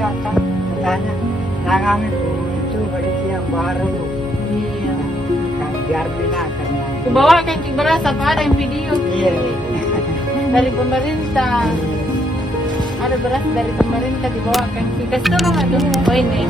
Yata, katanya, nangamin po itu balik siya baru. Iya. Kan biar binatang na. Kubawa kayong tigbara sa para yung video. Iya. Dari pemerintah. Ada beras dari pemerintah dibawa kan. Kasih tolong ada. Oh ini.